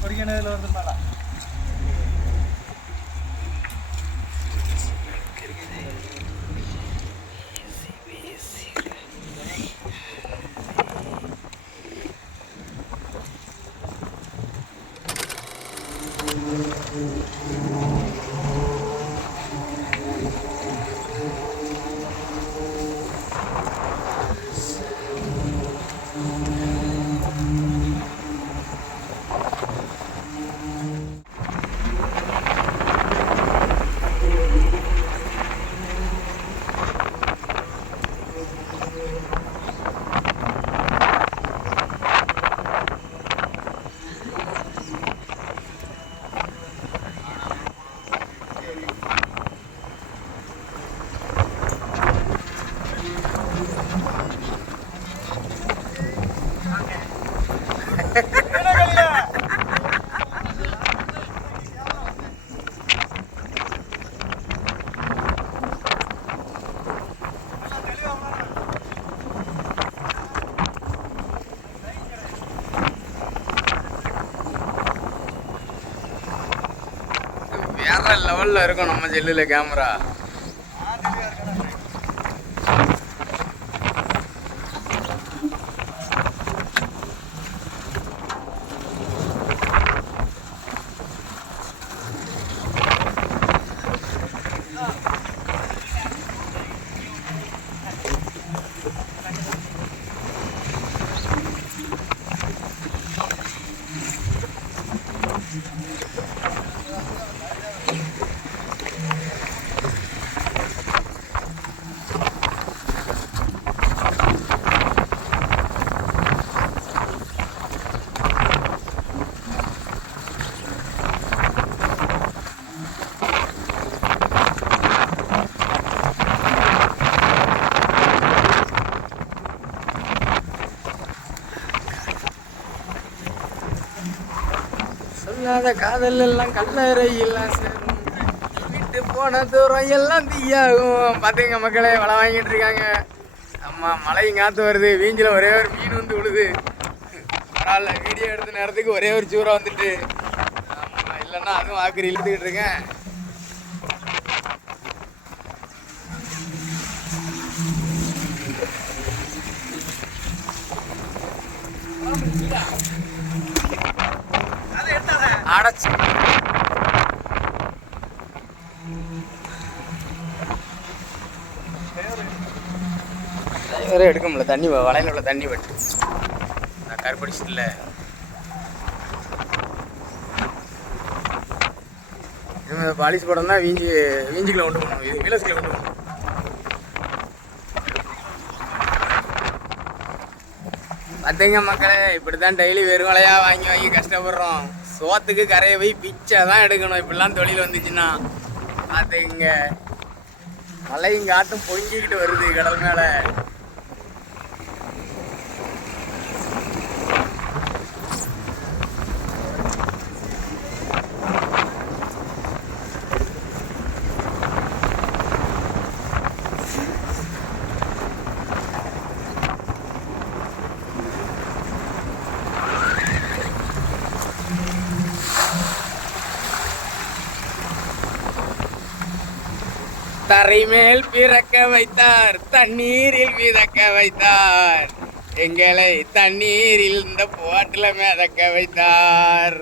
பொறிக்கணதில் வந்து மேலே வேற லெவல்ல இருக்கும் நம்ம செல்லுல கேமரா. சொல்லாத காதல் எல்லாம் கல்லறையில் விட்டு போன தூரம் எல்லாம் தீயாகும். பார்த்துங்க மக்களே, வலை வாங்கிட்டு இருக்காங்க. அம்மா மழையும் காற்று வருது. வீஞ்சில் ஒரே ஒரு மீன் வந்து விழுது. பரவாயில்ல, வீடியோ எடுத்த நேரத்துக்கு ஒரே ஒரு சூறா வந்துட்டு. இல்லைன்னா அதுவும் ஆக்கிரி இழுத்துக்கிட்டு இருக்கேன். அடைச்சு வேற எடுக்க முடியல. தண்ணி வலையில் உள்ள தண்ணி பட்டு நான் கருப்படிச்சதில்ல. பாலிஷ் படம் தான் வீஞ்சிக்கில் கொண்டு போகணும். இது விலசில் கொண்டு போகணும். பார்த்தீங்க மக்களே, இப்படி தான் டெய்லி வெறும் வலையாக வாங்கி வாங்கி கஷ்டப்படுறோம். சோத்துக்கு கரையை போய் பிச்சை தான் எடுக்கணும். இப்படிலாம் தொழில் வந்துச்சுன்னா பார்த்துங்க. மழையும் காட்டும் பொங்கிக்கிட்டு வருது கடல் மேலே. தரை மேல் பிறக்க வைத்தார், தண்ணீரில் மிதக்க வைத்தார், எங்களை தண்ணீரில் இந்த போட்டில் மிதக்க வைத்தார்.